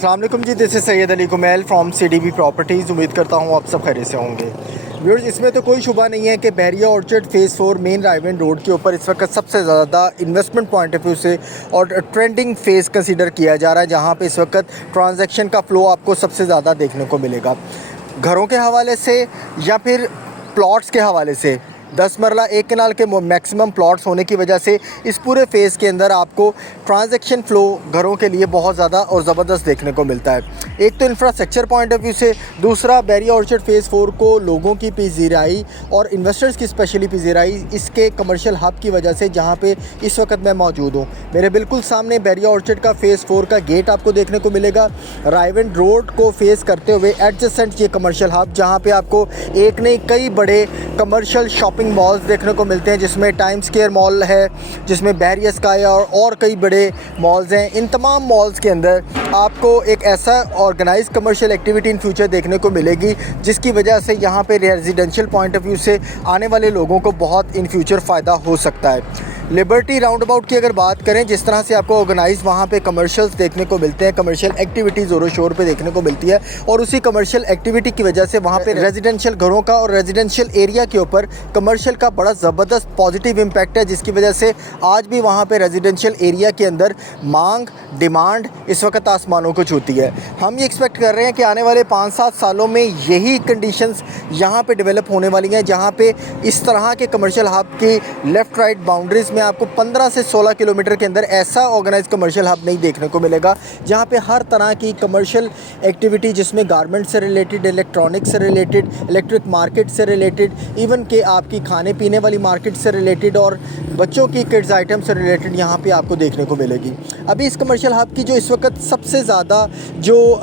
अस्सलाम वालेकुम जी, this is Syed Ali Kumail from CDB properties. उम्मीद करता हूँ आप सब खैरियत से होंगे। व्यूअर्स, इसमें तो कोई शुबा नहीं है कि बहरिया ऑर्चर्ड फ़ेज़ 4 मेन रायवेन रोड के ऊपर इस वक्त सबसे ज़्यादा इन्वेस्टमेंट पॉइंट ऑफ व्यू से और ट्रेंडिंग फ़ेज़ कंसीडर किया जा रहा है, जहाँ पे इस वक्त ट्रांजैक्शन का फ़्लो आपको सबसे ज़्यादा देखने को मिलेगा। घरों के हवाले से या फिर प्लॉट्स के हवाले से 10 मरला 1 कनाल के मैक्सिमम प्लॉट्स होने की वजह से इस पूरे फ़ेज़ के अंदर आपको ट्रांजैक्शन फ़्लो घरों के लिए बहुत ज़्यादा और ज़बरदस्त देखने को मिलता है। एक तो इंफ्रास्ट्रक्चर पॉइंट ऑफ व्यू से, दूसरा बहरिया ऑर्चर्ड फ़ेज़ 4 को लोगों की पजीराई और इन्वेस्टर्स की स्पेशली पजीराई इसके कमर्शियल हब की वजह से, जहाँ पे इस वक्त मैं मौजूद हूँ। मेरे बिल्कुल सामने बहरिया ऑर्चर्ड का फ़ेज़ 4 का गेट आपको देखने को मिलेगा। रायवेन रोड को फेस करते हुए एडजेसेंट ये कमर्शियल हब, जहाँ पे आपको एक नहीं कई बड़े कमर्शियल शॉपिंग मॉल्स देखने को मिलते हैं, जिसमें टाइम स्क्वायर मॉल है, जिसमें बहरिया स्काई और कई बड़े मॉल्स हैं। इन तमाम मॉल्स के अंदर आपको एक ऐसा organise commercial activity in future देखने को मिलेगी, जिसकी वजह से यहाँ पे रेजिडेंशियल पॉइंट ऑफ व्यू से आने वाले लोगों को बहुत इन फ्यूचर फ़ायदा हो सकता है। लिबर्टी राउंड अबाउट की अगर बात करें, जिस तरह से आपको ऑर्गेनाइज वहाँ पे कमर्शियल्स देखने को मिलते हैं, कमर्शियल एक्टिविटी ज़ोरों शोर पे देखने को मिलती है, और उसी कमर्शियल एक्टिविटी की वजह से वहाँ पे रेजिडेंशियल घरों का और रेजिडेंशियल एरिया के ऊपर कमर्शियल का बड़ा ज़बरदस्त पॉजिटिव इम्पैक्ट है, जिसकी वजह से आज भी वहाँ पे रेजिडेंशियल एरिया के अंदर मांग डिमांड इस वक्त आसमानों को छूती है। हम ये एक्सपेक्ट कर रहे हैं कि आने वाले 5-7 सालों में यही कंडीशंस यहाँ पे डेवलप होने वाली हैं, जहाँ पे इस तरह के कमर्शियल हब की लेफ़्ट राइट बाउंड्रीज़ में आपको 15 से 16 किलोमीटर के अंदर ऐसा ऑर्गेनाइज कमर्शियल हब नहीं देखने को मिलेगा, जहाँ पे हर तरह की कमर्शियल एक्टिविटी, जिसमें गारमेंट से रिलेटेड, इलेक्ट्रॉनिक से रिलेटेड, इलेक्ट्रिक मार्केट से रिलेटेड, इवन के आपकी खाने पीने वाली मार्केट से रिलेटेड और बच्चों की किड्स आइटम से रिलेटेड यहाँ पे आपको देखने को मिलेगी। अभी इस कमर्शियल हब की जो इस वक्त सबसे ज़्यादा जो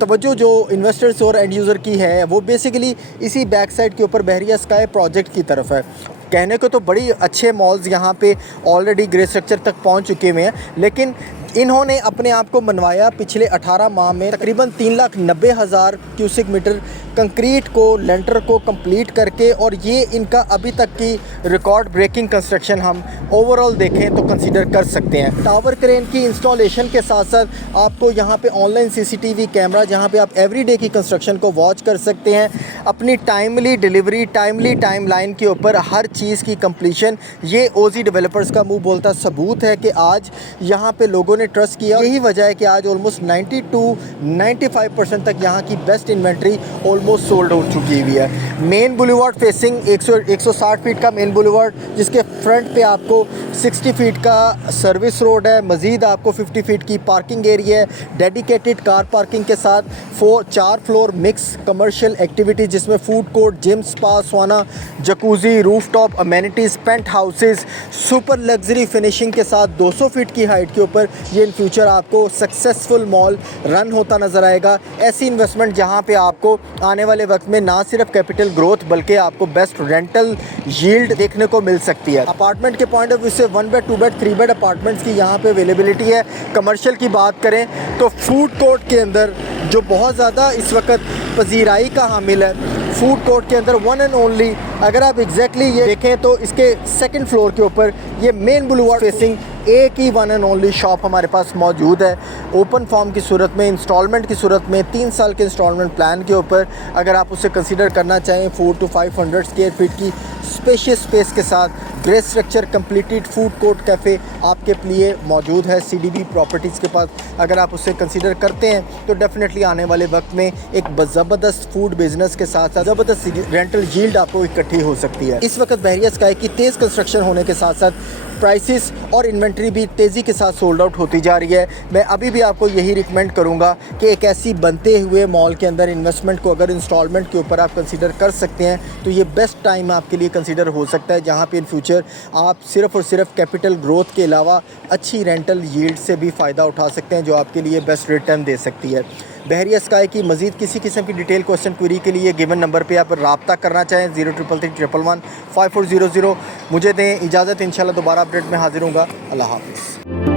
तवज्जो जो इन्वेस्टर्स और एंड यूज़र की है, वो बेसिकली इसी बैक साइड के ऊपर बहरिया स्काई प्रोजेक्ट की तरफ है। कहने को तो बड़ी अच्छे मॉल्स यहाँ पे ऑलरेडी ग्रे स्ट्रक्चर तक पहुँच चुके हुए हैं, लेकिन इन्होंने अपने आप को मनवाया पिछले 18 माह में तकरीबन 3,90,000 क्यूसिक मीटर कंक्रीट को लेंटर को कंप्लीट करके, और ये इनका अभी तक की रिकॉर्ड ब्रेकिंग कंस्ट्रक्शन हम ओवरऑल देखें तो कंसीडर कर सकते हैं। टावर क्रेन की इंस्टॉलेशन के साथ साथ आपको यहाँ पे ऑनलाइन CCTV कैमरा, जहाँ पे आप एवरीडे की कंस्ट्रक्शन को वॉच कर सकते हैं। अपनी टाइमली डिलीवरी, टाइमली टाइमलाइन के ऊपर हर चीज़ की कंप्लीशन, ये OZ डेवलपर्स का मुंह बोलता सबूत है कि आज यहाँ पे लोगों ने ट्रस्ट किया। यही वजह है कि आज ऑलमोस्ट 90-95% तक यहाँ की बेस्ट इन्वेंट्री ऑलमोस्ट सोल्ड हो चुकी हुई है। मेन बुलेवार्ड फेसिंग 160 फीट का मेन बुलेवार्ड, जिसके फ्रंट पे आपको 60 फीट का सर्विस रोड है। मज़ीद आपको 50 फीट की पार्किंग एरिया है, डेडिकेटेड कार पार्किंग के साथ 4 फ्लोर मिक्स कमर्शियल एक्टिविटी, जिसमें food court, gym, spa, sauna, jacuzzi, rooftop amenities, penthouses, super luxury finishing के साथ 200 फीट की हाइट के ऊपर ये इन फ्यूचर आपको सक्सेसफुल मॉल रन होता नज़र आएगा। ऐसी इन्वेस्टमेंट जहाँ पे आपको आने वाले वक्त में ना सिर्फ कैपिटल ग्रोथ बल्कि आपको बेस्ट रेंटल यील्ड देखने को मिल सकती है। अपार्टमेंट के पॉइंट ऑफ व्यू से 1 बेड 2 बेड 3 बेड अपार्टमेंट्स की यहाँ पे अवेलेबिलिटी है। कमर्शियल की बात करें तो फूड कोर्ट के अंदर जो बहुत ज़्यादा इस वक्त पजीराई का हामिल है, फूड कोर्ट के अंदर वन एंड ओनली, अगर आप एग्जैक्टली ये देखें तो इसके सेकंड फ्लोर के ऊपर ये मेन बुलेवार्ड फेसिंग एक ही वन एंड ओनली शॉप हमारे पास मौजूद है। ओपन फॉर्म की सूरत में, इंस्टॉलमेंट की सूरत में, 3 साल के इंस्टॉलमेंट प्लान के ऊपर अगर आप उसे कंसीडर करना चाहें, 400 to 500 स्क्वायर फीट की स्पेशियस स्पेस के साथ grey structure completed food court cafe आपके लिए मौजूद है CDB प्रॉपर्टीज़ के पास। अगर आप उसे कंसीडर करते हैं तो डेफिनेटली आने वाले वक्त में एक ज़बरदस्त फूड बिजनेस के साथ साथ ज़बरदस्त रेंटल यील्ड आपको इकट्ठी हो सकती है। इस वक्त बहरिया स्काई की तेज़ कंस्ट्रक्शन होने के साथ साथ प्राइसेस और इन्वेंट्री भी तेज़ी के साथ सोल्ड आउट होती जा रही है। मैं अभी भी आपको यही रिकमेंड करूंगा कि एक ऐसी बनते हुए मॉल के अंदर इन्वेस्टमेंट को अगर इंस्टॉलमेंट के ऊपर आप कंसीडर कर सकते हैं तो ये बेस्ट टाइम आपके लिए कंसीडर हो सकता है, जहां पे इन फ्यूचर आप सिर्फ़ और सिर्फ कैपिटल ग्रोथ के अलावा अच्छी रेंटल यील्ड से भी फ़ायदा उठा सकते हैं, जो आपके लिए बेस्ट रिटर्न दे सकती है। बहरिया स्काई की मज़ीद किसी किस्म की डिटेल क्वेश्चन क्वेरी के लिए गिवन नंबर पे आप रब्ता करना चाहें 0333 111 5400। मुझे दें इजाज़त, इंशाल्लाह दोबारा अपडेट में हाजिर हूँगा। अल्लाह हाफ़िज़।